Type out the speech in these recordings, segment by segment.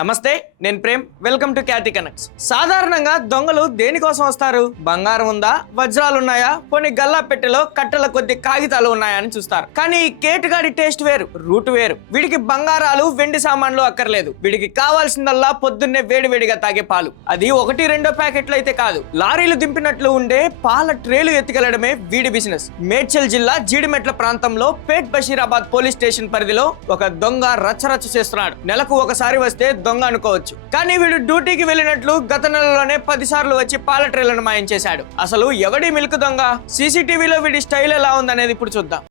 నమస్తే, నేను Prem. Welcome to Kyathi connects. సాధారణంగా దొంగలు దేనికోసం వస్తారు? బంగారం ఉందా, వజ్రాలు ఉన్నాయా, కొన్ని గల్లా పెట్టెలో కట్టల కొద్ది కాగితాలు ఉన్నాయా అని చూస్తారు. కానీ ఈ కేటుగాడి టేస్ట్ వేరు, రూట్ వేరు. వీడికి బంగారాలు, వెండి సామాన్లు అక్కర్లేదు. వీడికి కావాల్సిందల్లా పొద్దున్నే వేడివేడిగా తాగే పాలు. అది 1-2 ప్యాకెట్లు అయితే కాదు, లారీలు దింపినట్లు ఉండే పాల ట్రేలు ఎత్తుకెళ్లడమే వీడి బిజినెస్. మేడ్చల్ జిల్లా జీడిమెట్ల ప్రాంతంలో పేట్ బషీరాబాద్ పోలీస్ స్టేషన్ పరిధిలో ఒక దొంగ రచ్చరచ్చ చేస్తున్నాడు. నెలకు ఒకసారి వస్తే దొంగ అనుకోవచ్చు, కానీ వీడు డ్యూటీకి వెళ్ళినట్లు గత నెలలోనే 10 సార్లు వచ్చి పాల ట్రేలను మాయం చేశాడు. అసలు ఎవడి మిల్క్ దొంగ? సీసీటీవీలో వీడి స్టైల్ ఎలా ఉందనేది ఇప్పుడు చూద్దాం.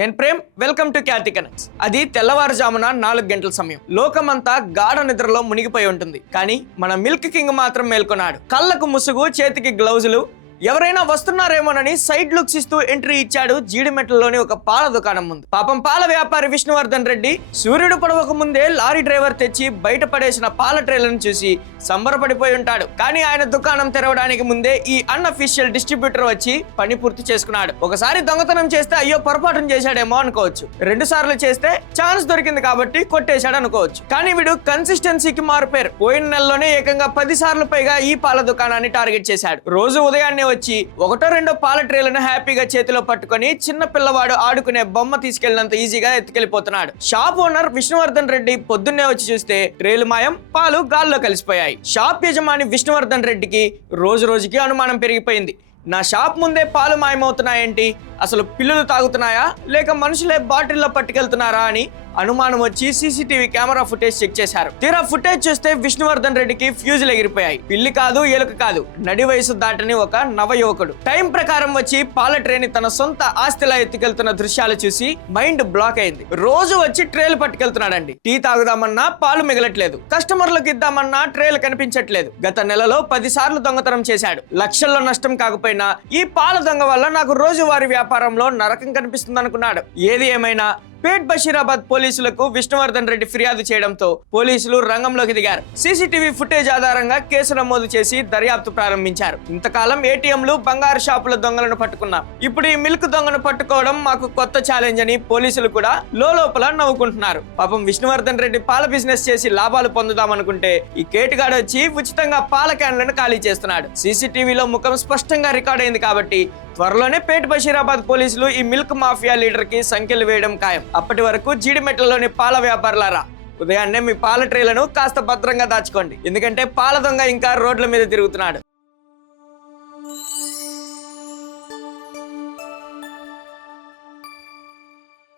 నేను Prem. Welcome to Kyathi connects. అది తెల్లవారుజామున 4 గంటల సమయం. లోకమంతా గాఢ నిద్రలో మునిగిపోయి ఉంటుంది, కానీ మన మిల్క్ కింగ్ మాత్రం మేల్కొన్నాడు. కళ్ళకు ముసుగు, చేతికి గ్లౌజులు. ఎవరైనా వస్తున్నారేమోనని సైడ్ లుక్స్ ఇస్తూ ఎంట్రీ ఇచ్చాడు జీడిమెట్లలోని ఒక పాల దుకాణం ముందు. పాపం పాల వ్యాపారి విష్ణువర్ధన్ రెడ్డి సూర్యుడు పడవక ముందే లారీ డ్రైవర్ తెచ్చి బయట పడేసిన పాల ట్రేలను చూసి సంబరపడిపోయి ఉంటాడు. కానీ ఆయన దుకాణం తెరవడానికి ముందే ఈ అన్అఫీషియల్ డిస్ట్రిబ్యూటర్ వచ్చి పని పూర్తి చేసుకున్నాడు. ఒకసారి దొంగతనం చేస్తే అయ్యో పొరపాటున చేశాడేమో అనుకోవచ్చు, 2 సార్లు చేస్తే ఛాన్స్ దొరికింది కాబట్టి కొట్టేశాడు అనుకోవచ్చు. కానీ వీడు కన్సిస్టెన్సీకి మారుపేరు. పోయిన నెలలోనే ఏకంగా 10 సార్లు పైగా ఈ పాల దుకాణాన్ని టార్గెట్ చేశాడు. రోజు ఉదయాన్నే వచ్చి 1-2 పాల ట్రేలను హ్యాపీగా చేతిలో పట్టుకొని చిన్న పిల్లవాడు ఆడుకునే బొమ్మ తీసుకెళ్లినంత ఈజీగా ఎత్తుకెళ్లిపోతున్నాడు. షాప్ ఓనర్ విష్ణువర్ధన్ రెడ్డి పొద్దున్నే వచ్చి చూస్తే ట్రేలు మాయం, పాలు గాల్లో కలిసిపోయాయి. షాప్ యజమాని విష్ణువర్ధన్ రెడ్డికి రోజు రోజుకి అనుమానం పెరిగిపోయింది. నా షాప్ ముందే పాలు మాయమవుతున్నాయేంటి? అసలు పిల్లులు తాగుతున్నాయా లేక మనుషులే బాటిల్లో పట్టుకెళ్తున్నారా అని అనుమానం వచ్చి సీసీటీవీ కెమెరా ఫుటేజ్ చెక్ చేశారు. తీరా ఫుటేజ్ చూస్తే విష్ణువర్ధన్ రెడ్డికి ఫ్యూజులు ఎగిరిపోయాయి. పిల్లి కాదు, ఎలుక కాదు, నడి వయసు దాటని ఒక నవ యువకుడు టైం ప్రకారం వచ్చి పాల ట్రేని తన సొంత ఆస్తిలా ఎత్తుకెళ్తున్న దృశ్యాలు చూసి మైండ్ బ్లాక్ అయింది. రోజు వచ్చి ట్రేలు పట్టుకెళ్తున్నాడండి. టీ తాగుదామన్నా పాలు మిగలట్లేదు, కస్టమర్లకు ఇద్దామన్నా ట్రేలు కనిపించట్లేదు. గత నెలలో 10 సార్లు దొంగతనం చేశాడు. లక్షల్లో నష్టం కాకపోయినా ఈ పాల దొంగ వల్ల నాకు రోజువారీ వ్యాపారంలో నరకం కనిపిస్తుంది అనుకున్నాడు. ఏది ఏమైనా పేట్ బషీరాబాద్ పోలీసులకు విష్ణువర్ధన్ రెడ్డి ఫిర్యాదు చేయడంతో పోలీసులు రంగంలోకి దిగారు. సీసీటీవీ ఫుటేజ్ ఆధారంగా కేసు నమోదు చేసి దర్యాప్తు ప్రారంభించారు. ఇంతకాలం ఏటీఎంలు, బంగారు షాపుల దొంగలను పట్టుకున్నాం. ఇప్పుడు ఈ మిల్క్ దొంగను పట్టుకోవడం మాకు కొత్త ఛాలెంజ్ అని పోలీసులు కూడా లోపల నవ్వుకుంటున్నారు. పాపం విష్ణువర్ధన్ రెడ్డి పాల బిజినెస్ చేసి లాభాలు పొందుదామనుకుంటే ఈ కేటుగాడు వచ్చి ఉచితంగా పాల క్యాన్లను ఖాళీ చేస్తున్నాడు. సీసీటీవీలో ముఖం స్పష్టంగా రికార్డ్ అయింది కాబట్టి త్వరలోనే పేట్ బషీరాబాద్ పోలీసులు ఈ మిల్క్ మాఫియా లీడర్ కి సంఖ్యలు వేయడం ఖాయం. అప్పటి వరకు జీడిమెట్లలోని పాల వ్యాపారులారా, ఉదయాన్నే మీ పాల ట్రేలను కాస్త భద్రంగా దాచుకోండి, ఎందుకంటే పాల దొంగ ఇంకా రోడ్ల మీద తిరుగుతున్నాడు.